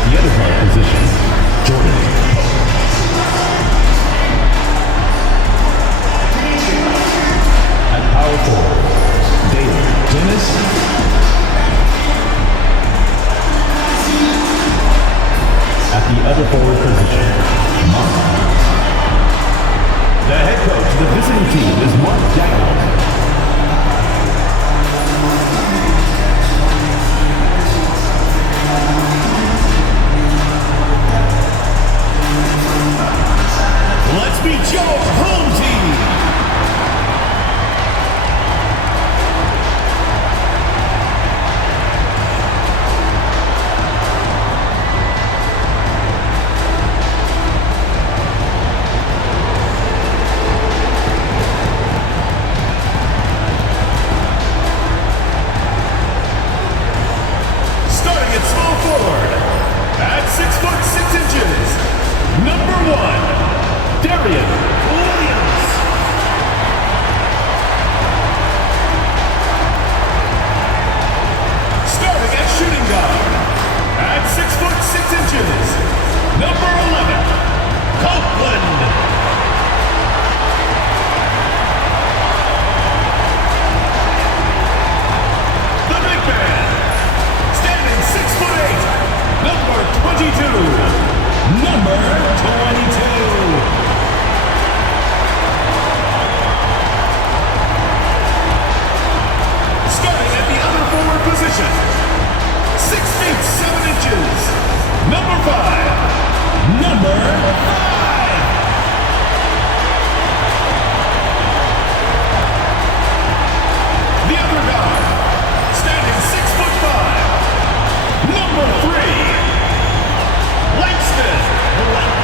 At the other guard position, Jordan Pope. At power forward, David Dennis. At the other forward position, Mark. The head coach of the visiting team is Mark Daniels. Let's meet your home team. Starting at small forward, at 6'6", number 1. Darian Williams. Starting at shooting guard, at 6'6", number 11, Copeland. The big man, standing 6'8", number 22. Position, 6 feet 7 inches, number 5, number 5. The other guy, standing 6'5", number 3, Langston Blank.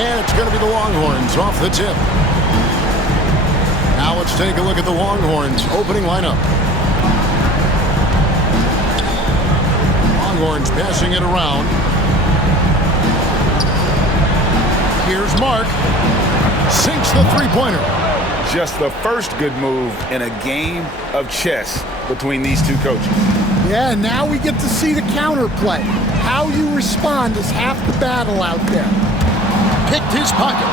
And it's going to be the Longhorns off the tip. Now let's take a look at the Longhorns opening lineup. Longhorns passing it around. Here's Mark. Sinks the three-pointer. Just the first good move in a game of chess between these two coaches. Yeah, now we get to see the counterplay. How you respond is half the battle out there. Picked his pocket.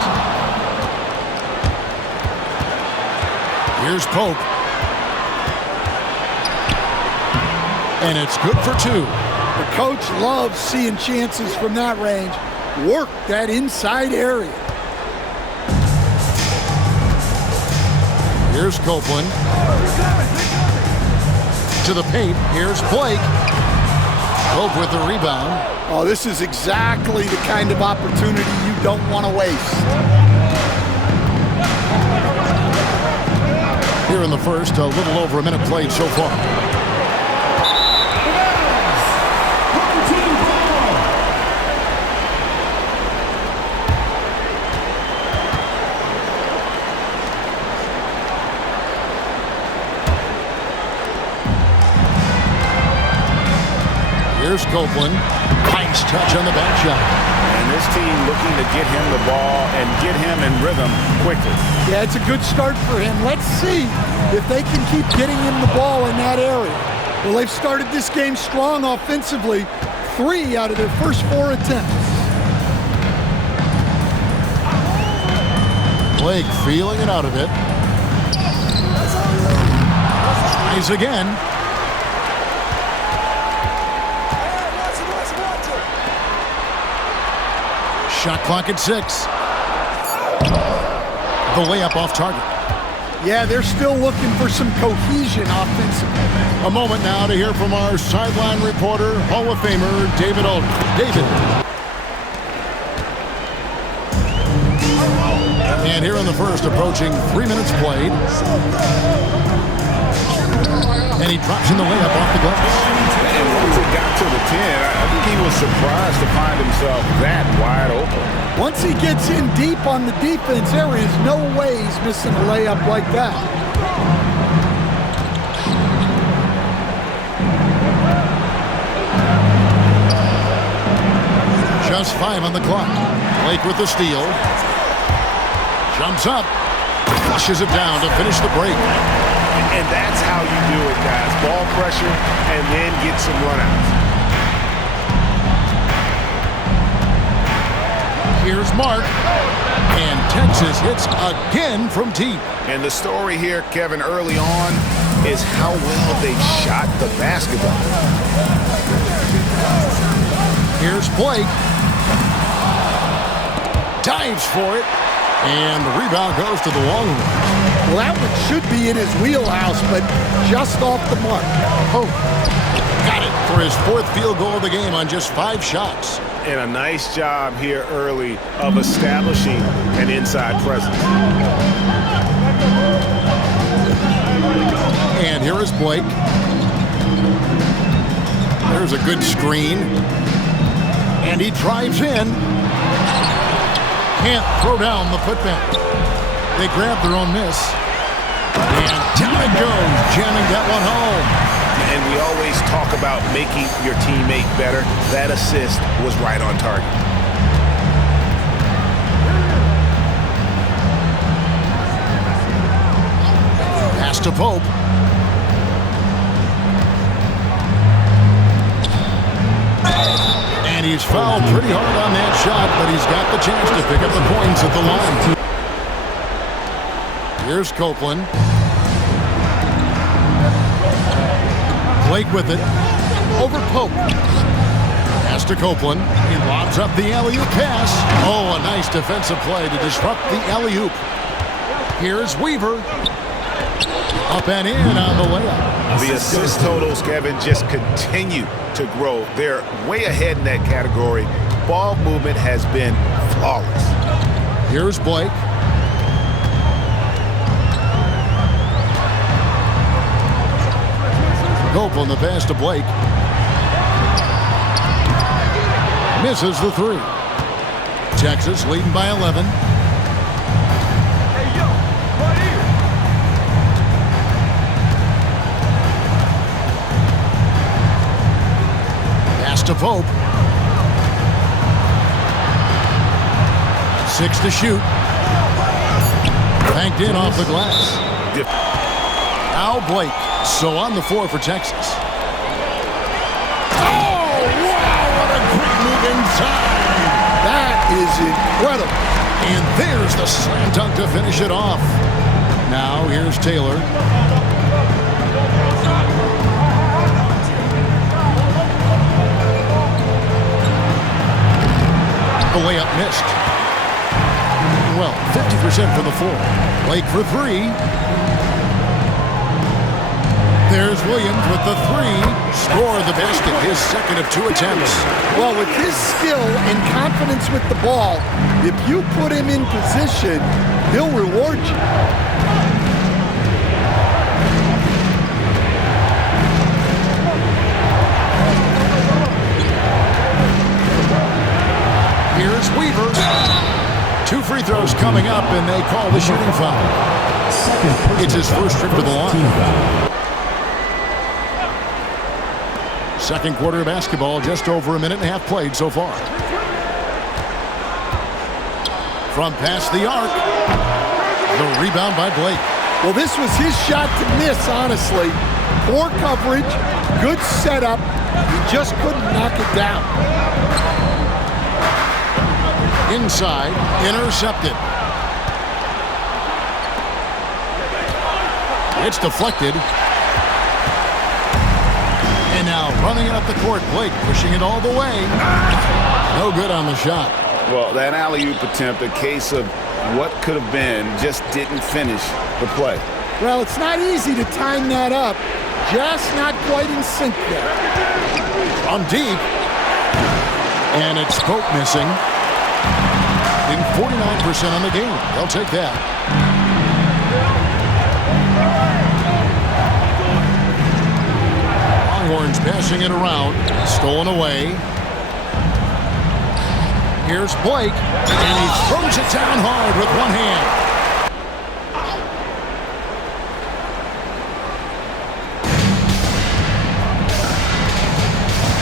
Here's Pope. And it's good for 2. The coach loves seeing chances from that range. Work that inside area. Here's Copeland. To the paint. Here's Blake. Pope with the rebound. Oh, this is exactly the kind of opportunity you don't want to waste. Here in the first, a little over a minute played so far. Here's Copeland. Nice touch on the back shot. And this team looking to get him the ball and get him in rhythm quickly. Yeah, it's a good start for him. Let's see if they can keep getting him the ball in that area. Well, they've started this game strong offensively. 3 out of their first 4 attempts. Blake feeling it out of it. Tries again. Shot clock at 6. The layup off target. Yeah, they're still looking for some cohesion offensively. A moment now to hear from our sideline reporter, Hall of Famer David Aldridge. David. And here in the first, approaching 3 minutes played. And he drops in the layup off the glass. And once it got to the 10, I think he was surprised to find himself that wide open. Once he gets in deep on the defense, there is no way he's missing a layup like that. Just 5 on the clock. Blake with the steal. Jumps up. Flushes it down to finish the break. And that's how you do it, guys. Ball pressure and then get some runouts. Here's Mark. And Texas hits again from deep. And the story here, Kevin, early on is how well they shot the basketball. Here's Blake. Dives for it. And the rebound goes to the Longhorns. Well, that one should be in his wheelhouse, but just off the mark. Oh, got it for his 4th field goal of the game on just 5 shots. And a nice job here early of establishing an inside presence. And here is Blake. There's a good screen. And he drives in. Can't throw down the putback. They grab their own miss. And down it goes, jamming that one home. And we always talk about making your teammate better. That assist was right on target. Pass to Pope. And he's fouled pretty hard on that shot, but he's got the chance to pick up the points at the line. Here's Copeland. Blake with it. Over Pope. Pass to Copeland. He lobs up the alley-oop pass. Oh, a nice defensive play to disrupt the alley-oop. Here's Weaver. Up and in on the layup. The assist totals, Kevin, just continue to grow. They're way ahead in that category. Ball movement has been flawless. Here's Blake. Copeland the pass to Blake. Misses the 3. Texas leading by 11. Pass to Pope. 6 to shoot. Banked in off the glass. Now Blake. So on the floor for Texas. Oh, wow, what a great move inside. That is incredible. And there's the slam dunk to finish it off. Now here's Taylor. The layup missed. Well, 50% for the 4. Blake for 3. There's Williams with the 3. Score the basket, his 2nd of 2 attempts. Well, with his skill and confidence with the ball, if you put him in position, he'll reward you. Here's Weaver. 2 free throws coming up, and they call the shooting foul. It's his first trip to the line. Second quarter of basketball, just over a minute and a half played so far. From past the arc, the rebound by Blake. Well, this was his shot to miss, honestly. Poor coverage, good setup. He just couldn't knock it down. Inside, intercepted. It's deflected. And now running it up the court, Blake pushing it all the way. No good on the shot. Well, that alley-oop attempt, a case of what could have been, just didn't finish the play. Well, it's not easy to time that up. Just not quite in sync there. From deep. And it's Pope missing. In 49% on the game. They'll take that. Longhorns passing it around. Stolen away. Here's Blake. And he throws it down hard with one hand.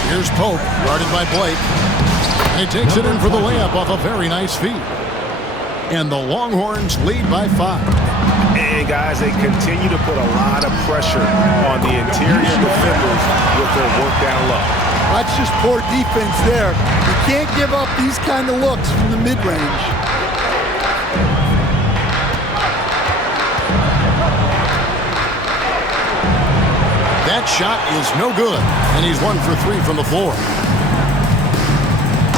Here's Pope, guarded by Blake. And he takes it in for the layup off a very nice feed. And the Longhorns lead by 5. And guys, they continue to put a lot of pressure on the interior defenders with their work down low. That's just poor defense there. You can't give up these kind of looks from the mid-range. That shot is no good, and he's 1 for 3 from the floor.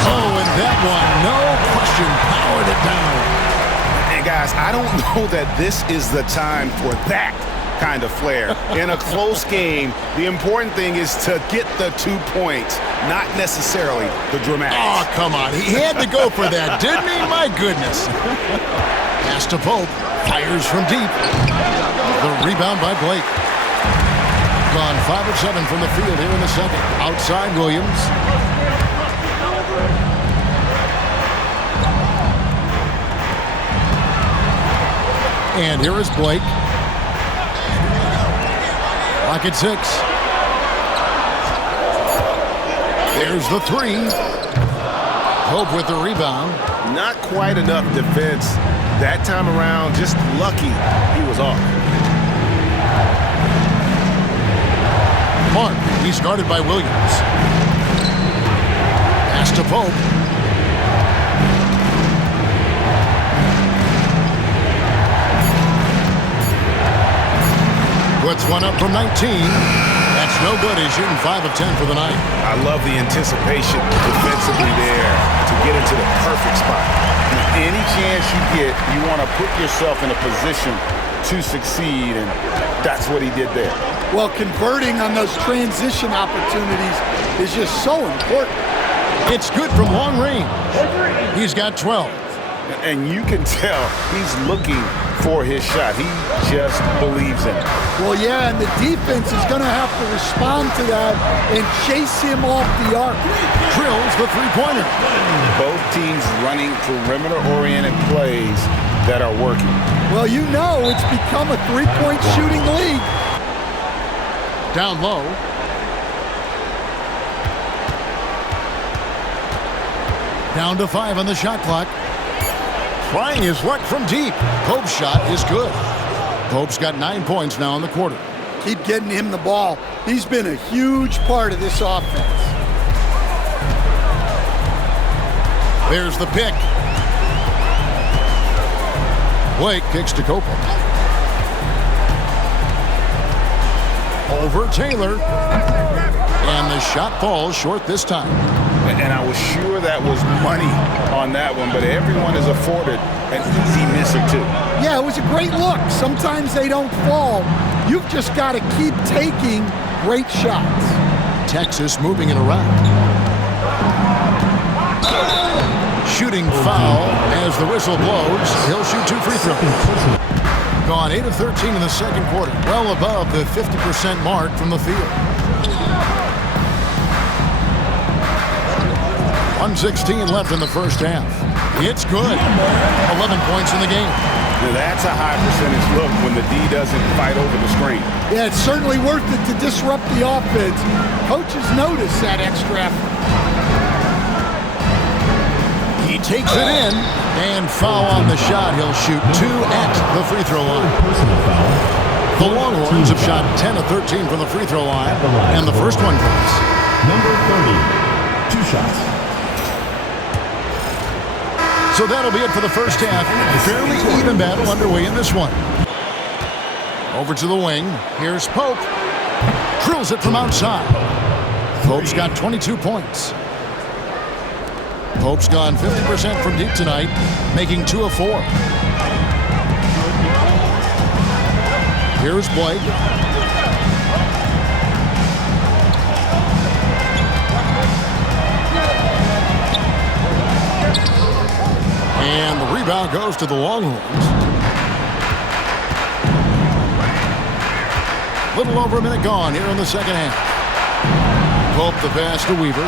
Oh, and that one, no question, powered it down. And guys, I don't know that this is the time for that kind of flair. In a close game, the important thing is to get the 2 points, not necessarily the dramatics. Oh, come on. He had to go for that, didn't he? My goodness. Pass to Pope. Fires from deep. The rebound by Blake. Gone 5 of 7 from the field here in the second. Outside Williams. And here is Blake. Rocket 6. There's the 3. Pope with the rebound. Not quite enough defense that time around. Just lucky he was off. Mark, he's guarded by Williams. Pass to Pope. Puts one up from 19. That's no good. He's shooting 5 of 10 for the night. I love the anticipation defensively there to get into the perfect spot. Any chance you get, you want to put yourself in a position to succeed, and that's what he did there. Well, converting on those transition opportunities is just so important. It's good from long range. He's got 12. And you can tell he's looking for his shot. He just believes in it. Well, yeah, and the defense is going to have to respond to that and chase him off the arc. Drills the three-pointer. Both teams running perimeter-oriented plays that are working. Well, you know it's become a three-point shooting league. Down low. Down to 5 on the shot clock. Trying his luck from deep. Pope's shot is good. Pope's got 9 points now in the quarter. Keep getting him the ball. He's been a huge part of this offense. There's the pick. Blake kicks to Copeland. Over Taylor. And the shot falls short this time. And I was sure that was money on that one, but everyone is afforded an easy miss or two. Yeah, it was a great look. Sometimes they don't fall. You've just got to keep taking great shots. Texas moving it around. Shooting foul as the whistle blows. He'll shoot 2 free throws. Gone 8 of 13 in the second quarter. Well above the 50% mark from the field. 1:16 left in the first half. It's good. 11 points in the game. Now that's a high percentage look when the D doesn't fight over the screen. Yeah, it's certainly worth it to disrupt the offense. Coaches notice that extra effort. He takes it in, and foul on the shot. He'll shoot 2 at the free throw line. The Longhorns have shot 10 of 13 from the free throw line, and the first one goes. Number 30, 2 shots. So that'll be it for the first half. Fairly even battle underway in this one. Over to the wing. Here's Pope. Drills it from outside. Pope's got 22 points. Pope's gone 50% from deep tonight, making 2 of 4. Here's Blake. And the rebound goes to the Longhorns. Little over a minute gone here in the second half. Pope the pass to Weaver.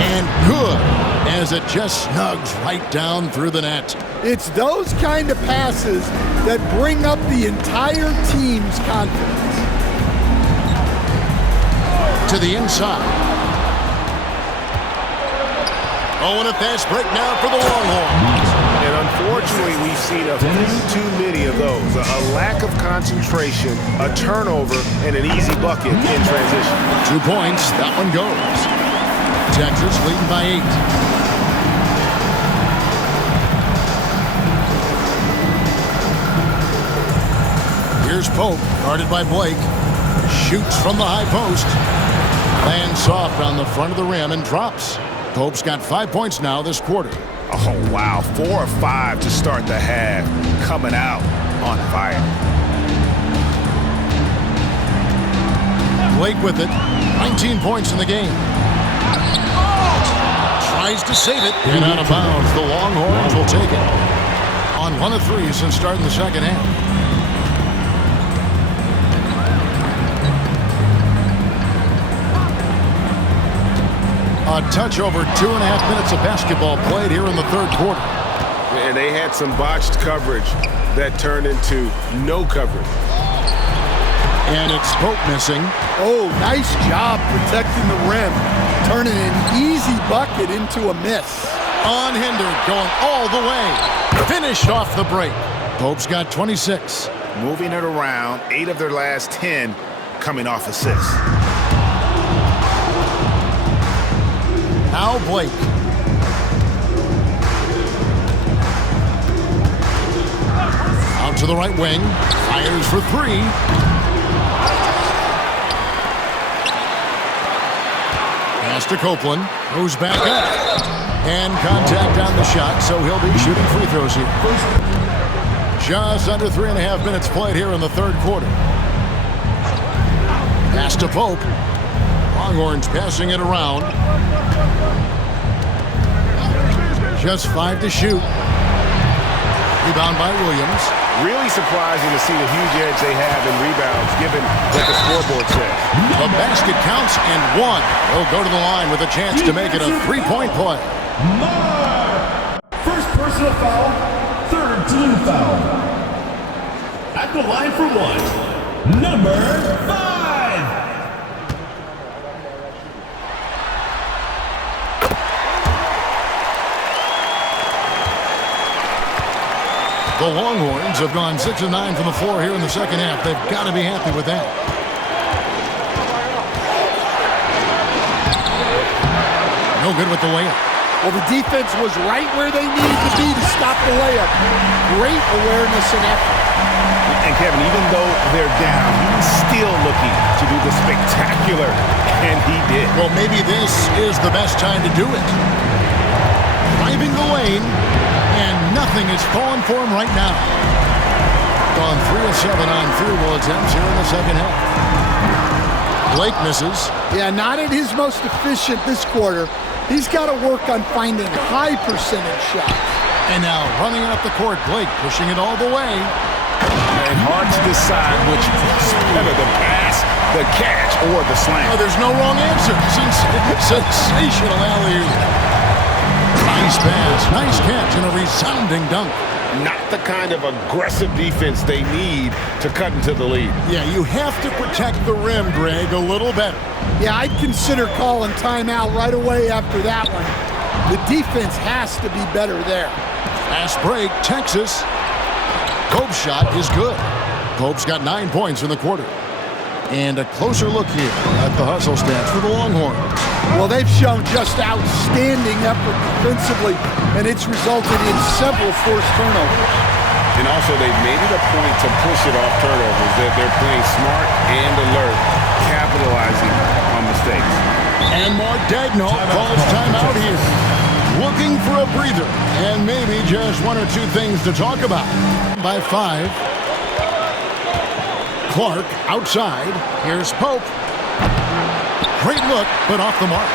And good, as it just snugs right down through the net. It's those kind of passes that bring up the entire team's confidence. To the inside. Oh, and a fast break now for the Longhorns. And Unfortunately, we've seen a few too many of those. A lack of concentration, a turnover, and an easy bucket in transition. 2 points. That one goes. Texas leading by 8. Here's Pope, guarded by Blake. Shoots from the high post. Lands soft on the front of the rim and drops. Pope's got 5 points now this quarter. Oh, wow. 4 or 5 to start the half. Coming out on fire. Blake with it. 19 points in the game. Tries to save it. And out of bounds. The Longhorns will take it. On 1 of 3 since starting the second half. A touch over 2.5 minutes of basketball played here in the third quarter. And they had some botched coverage that turned into no coverage. And it's Pope missing. Oh, nice job protecting the rim. Turning an easy bucket into a miss. Unhindered, going all the way. Finished off the break. Pope's got 26. Moving it around, 8 of their last 10 coming off assists. Now Blake. Out to the right wing. Fires for 3. Pass to Copeland. Goes back up. And contact on the shot, so he'll be shooting free throws here. Just under 3.5 minutes played here in the third quarter. Pass to Pope. Longhorns passing it around. Just 5 to shoot. Rebound by Williams. Really surprising to see the huge edge they have in rebounds, given what the scoreboard says. The basket counts and 1. He'll go to the line with a chance to make it a 3-point play. First personal foul, third team foul. At the line for 1, number 5. The Longhorns have gone 6 of 9 from the floor here in the second half. They've got to be happy with that. No good with the layup. Well, the defense was right where they needed to be to stop the layup. Great awareness and effort. And Kevin, even though they're down, he's still looking to do the spectacular, and he did. Well, maybe this is the best time to do it. Driving the lane, and nothing is falling for him right now. Gone 3 of 7 on field goal attempts here in the second half. Blake misses. Yeah, not at his most efficient this quarter. He's got to work on finding high percentage shots. And now running it up the court, Blake pushing it all the way. And hard to decide which was better, the pass, the catch, or the slam. Oh, there's no wrong answer. Sensational alley-oop. Nice pass, nice catch, and a resounding dunk. Not the kind of aggressive defense they need to cut into the lead. Yeah, you have to protect the rim, Greg, a little better. Yeah, I'd consider calling timeout right away after that one. The defense has to be better there. Fast break, Texas. Pope's shot is good. Pope's got 9 points in the quarter. And a closer look here at the hustle stats for the Longhorns. Well, they've shown just outstanding effort defensively, and it's resulted in several forced turnovers. And also, they've made it a point to push it off turnovers, that they're playing smart and alert, capitalizing on mistakes. And Mark Daigneault calls timeout here. Looking for a breather, and maybe just 1 or 2 things to talk about. By 5. Clark outside. Here's Pope. Great look, but off the mark.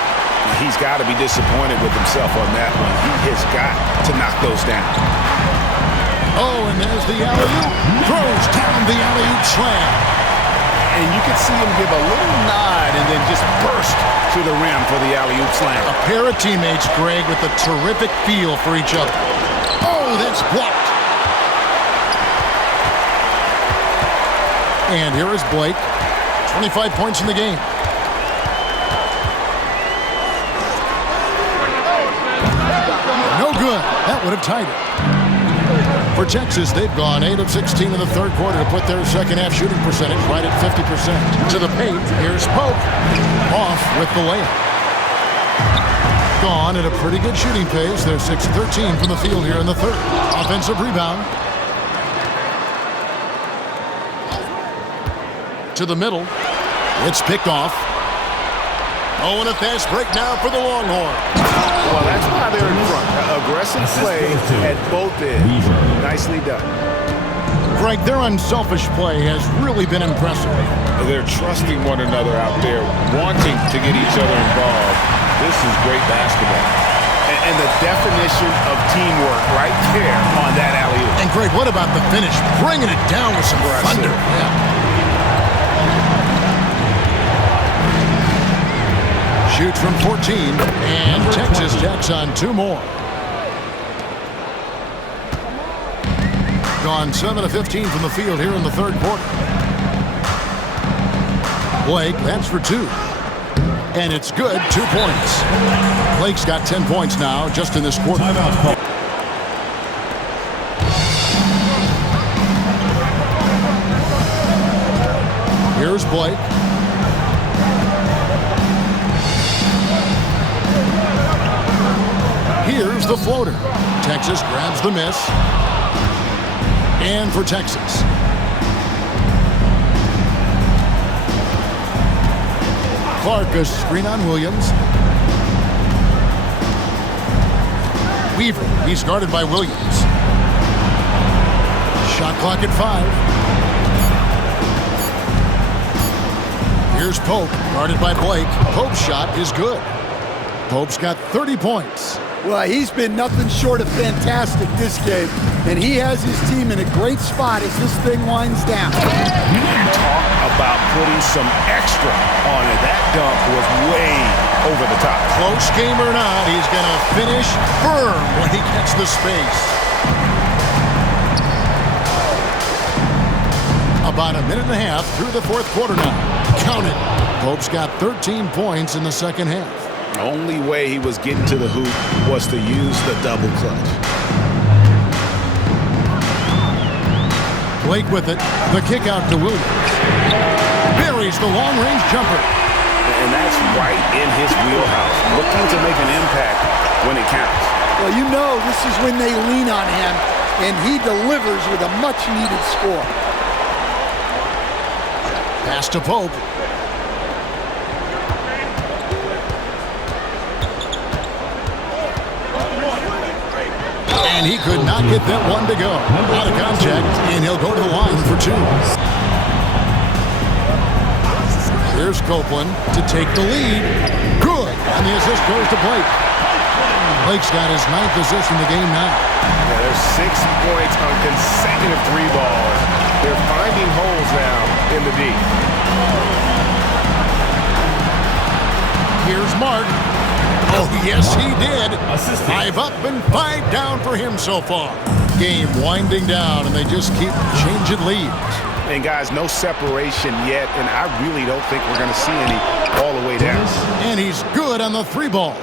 He's got to be disappointed with himself on that one. He has got to knock those down. Oh, and there's the alley-oop. Throws down the alley-oop slam. And you can see him give a little nod and then just burst to the rim for the alley-oop slam. A pair of teammates, Greg, with a terrific feel for each other. Oh, that's blocked. And here is Blake. 25 points in the game. No good. That would have tied it. For Texas, they've gone 8 of 16 in the third quarter to put their second half shooting percentage right at 50%. To the paint, here's Pope. Off with the layup. Gone at a pretty good shooting pace. They're 6-13 from the field here in the third. Offensive rebound. To the middle. It's picked off. Oh, and a fast break now for the Longhorn. Well, that's why they're in front. Aggressive play at both ends. Nicely done. Frank, their unselfish play has really been impressive. They're trusting one another out there, wanting to get each other involved. This is great basketball. And the definition of teamwork right there on that alley-oop. And Greg, what about the finish? Bringing it down with some thunder. Yeah. Shoots from 14, and Texas tacks on 2 more. Gone 7 of 15 from the field here in the third quarter. Blake, that's for 2. And it's good, 2 points. Blake's got 10 points now just in this quarter. Timeout. Here's Blake. Here's the floater. Texas grabs the miss. And for Texas. Clark, a screen on Williams. Weaver, he's guarded by Williams. Shot clock at 5. Here's Pope, guarded by Blake. Pope's shot is good. Pope's got 30 points. Well, he's been nothing short of fantastic this game, and he has his team in a great spot as this thing winds down. Talk about putting some extra on it. That dunk was way over the top. Close game or not, he's going to finish firm when he gets the space. About a minute and a half through the fourth quarter now. Count it. Pope's got 13 points in the second half. The only way he was getting to the hoop was to use the double clutch. Blake with it. The kick out to Williams. Buries the long-range jumper. And that's right in his wheelhouse. Looking to make an impact when it counts. Well, you know this is when they lean on him, and he delivers with a much-needed score. Pass to Pope. And he could not get that one to go. Out of contact, and he'll go to the line for 2. Here's Copeland to take the lead. Good. And the assist goes to Blake. Blake's got his 9th assist in the game now. Yeah, there's 6 points on consecutive 3 balls. They're finding holes now in the D. Here's Mark. Oh, yes, he did. 5 up and 5 down for him so far. Game winding down, and they just keep changing leads. And, guys, no separation yet, and I really don't think we're going to see any all the way down. And he's good on the 3 ball.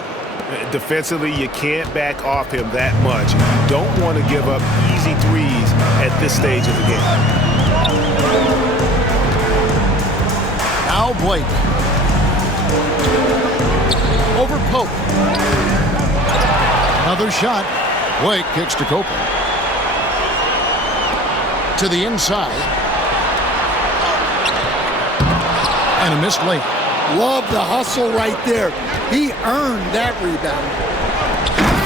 Defensively, you can't back off him that much. You don't want to give up easy threes at this stage of the game. Now Blake. Over Pope. Another shot. Blake kicks to Copeland. To the inside. And a missed layup. Love the hustle right there. He earned that rebound.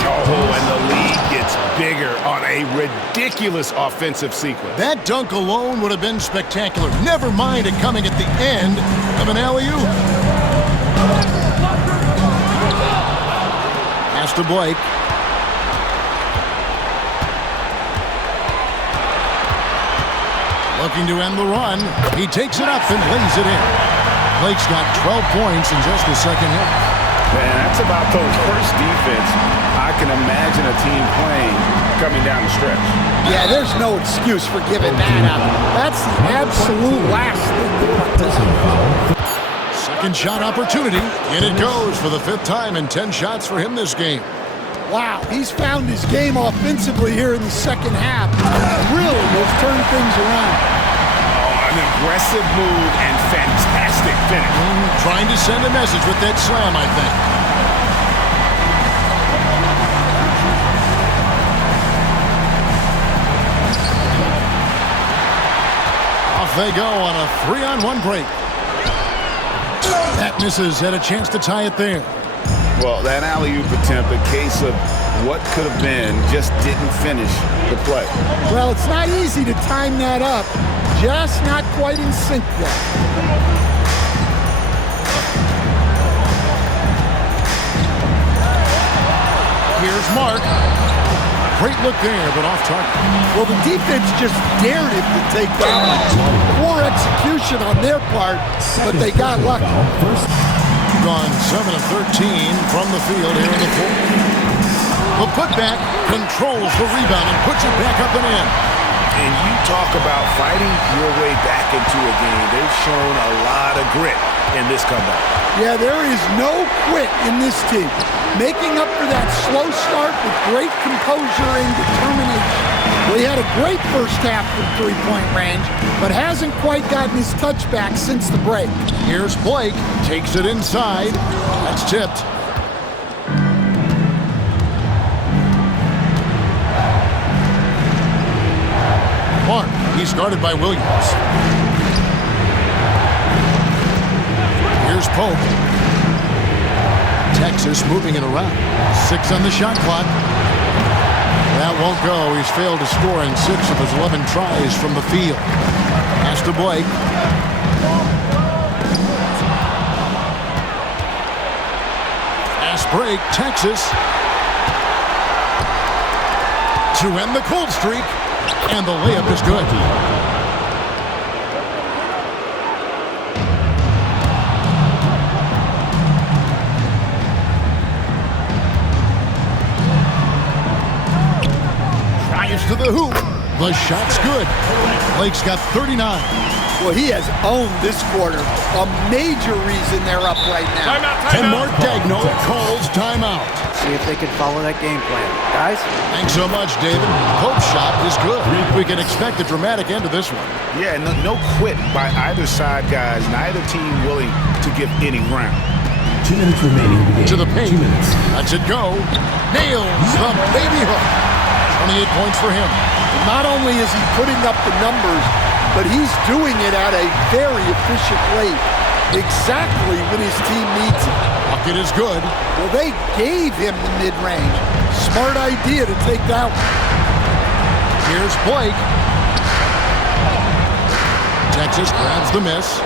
Oh, and the lead gets bigger on a ridiculous offensive sequence. That dunk alone would have been spectacular. Never mind it coming at the end of an alley-oop. Pass to Blake. Looking to end the run. He takes it up and lays it in. Blake's got 12 points in just the second half. Man, that's about the worst defense I can imagine a team playing coming down the stretch. Yeah, there's no excuse for giving that up. That's the absolute last thing you want to see. Second shot opportunity, and it goes for the 5th time in 10 shots for him this game. Wow, he's found his game offensively here in the second half. Really has turned things around. An aggressive move and fantastic finish. Trying to send a message with that slam, I think. Off they go on a 3-on-1 break. That misses, had a chance to tie it there. Well, that alley-oop attempt, a case of what could have been, just didn't finish the play. Well, it's not easy to time that up. Just not quite in sync yet. Here's Mark. Great look there, but off target. Well, the defense just dared him to take down. Poor execution on their part, but they got lucky. Gone 7 of 13 from the field here in the fourth. The putback controls the rebound and puts it back up and in. And you talk about fighting your way back into a game. They've shown a lot of grit in this comeback. Yeah, there is no quit in this team. Making up for that slow start with great composure and determination. Well, he had a great first half from three-point range, but hasn't quite gotten his touchback since the break. Here's Blake, takes it inside. That's tipped. Mark, he's guarded by Williams. Here's Pope. Texas moving it around. 6 on the shot clock. That won't go. He's failed to score in 6 of his 11 tries from the field. Pass to Blake. Fast break, Texas. To end the cold streak. And the layup is good. Drives to the hoop. The shot's good. Blake's got 39. Well, he has owned this quarter. A major reason they're up right now. And Mark Daigneault calls timeout. See if they can follow that game plan. Guys? Thanks so much, David. Pope's shot is good. We can expect a dramatic end to this one. Yeah, no quit by either side, guys. Neither team willing to give any ground. 2 minutes remaining in the game. To the paint. 2 minutes. Lets it go. Nails the baby hook. 28 points for him. Not only is he putting up the numbers, but he's doing it at a very efficient rate. Exactly when his team needs it. Bucket is good. Well, they gave him the mid-range. Smart idea to take that one. Here's Blake. Texas grabs the miss.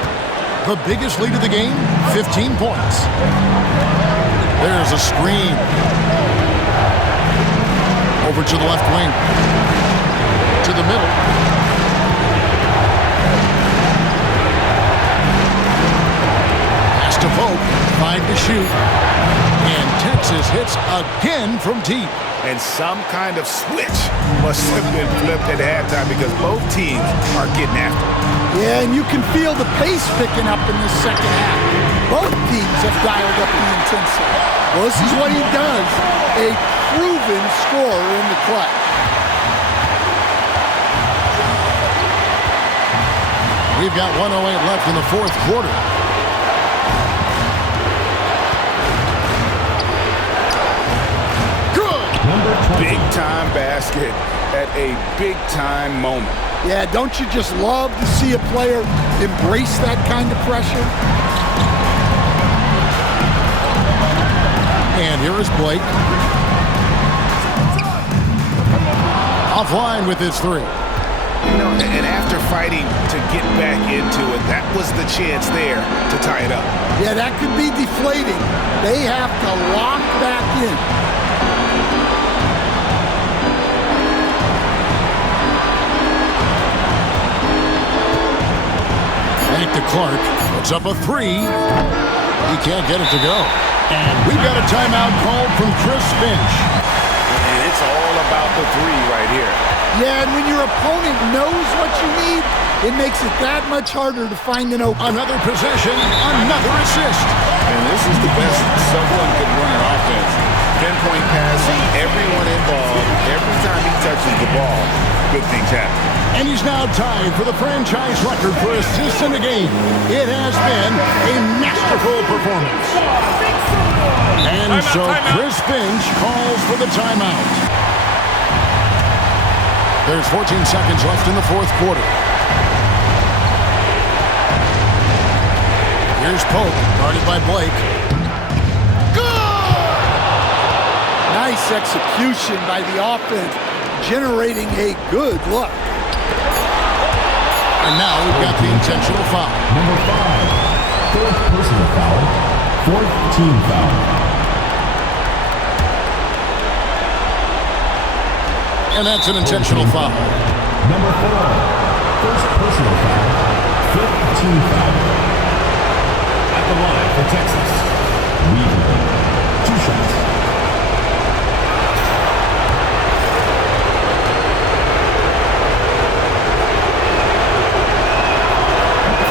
The biggest lead of the game, 15 points. There's a screen. Over to the left wing. To the middle. Pass to Pope. 5 to shoot. And Texas hits again from deep. And some kind of switch must have been flipped at halftime because both teams are getting after it. Yeah, and you can feel the pace picking up in the second half. Both teams have dialed up the intensity. Well, this is what he does. A proven scorer in the clutch. We've got 1:08 left in the fourth quarter. Big-time basket at a big-time moment. Yeah, don't you just love to see a player embrace that kind of pressure? And here is Blake. Offline with his 3. You know, and after fighting to get back into it, that was the chance there to tie it up. Yeah, that could be deflating. They have to lock back in. Back to Clark. Puts up a 3. He can't get it to go. And we've got a timeout called from Chris Finch. And it's all about the 3 right here. Yeah, and when your opponent knows what you need, it makes it that much harder to find an open. Another possession, another assist. And this is the best someone could run an offense. pinpoint passing, everyone involved. Every time he touches the ball, good things happen. And he's now tied for the franchise record for assists in a game. It has been a masterful performance. And so Chris Finch calls for the timeout. There's 14 seconds left in the fourth quarter. Here's Pope, guarded by Blake. Good! Nice execution by the offense, generating a good look. And now we've got the intentional foul. Number 5. Fourth personal foul. Fourth team foul. And that's an intentional foul. Number 4. First personal foul. Fifth team foul. At the line for Texas. Weaver. 2 shots.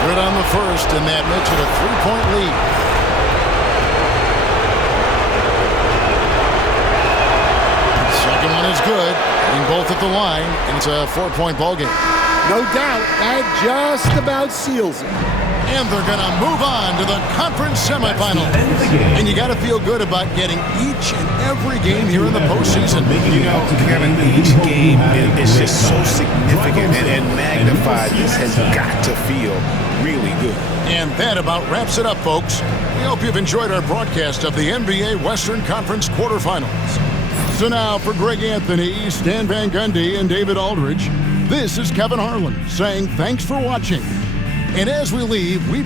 Good on the first, and that makes it a 3-point lead. Second one is good, hitting both at the line, and it's a 4-point ball game. No doubt, that just about seals it. And they're going to move on to the conference semifinals. And you got to feel good about getting each and every game here in the postseason. You know, Kevin, each game is just so significant and magnified. This has got to feel really good. And that about wraps it up, folks. We hope you've enjoyed our broadcast of the NBA Western Conference quarterfinals. So now, for Greg Anthony, Stan Van Gundy, and David Aldridge, this is Kevin Harlan saying thanks for watching. And as we leave, we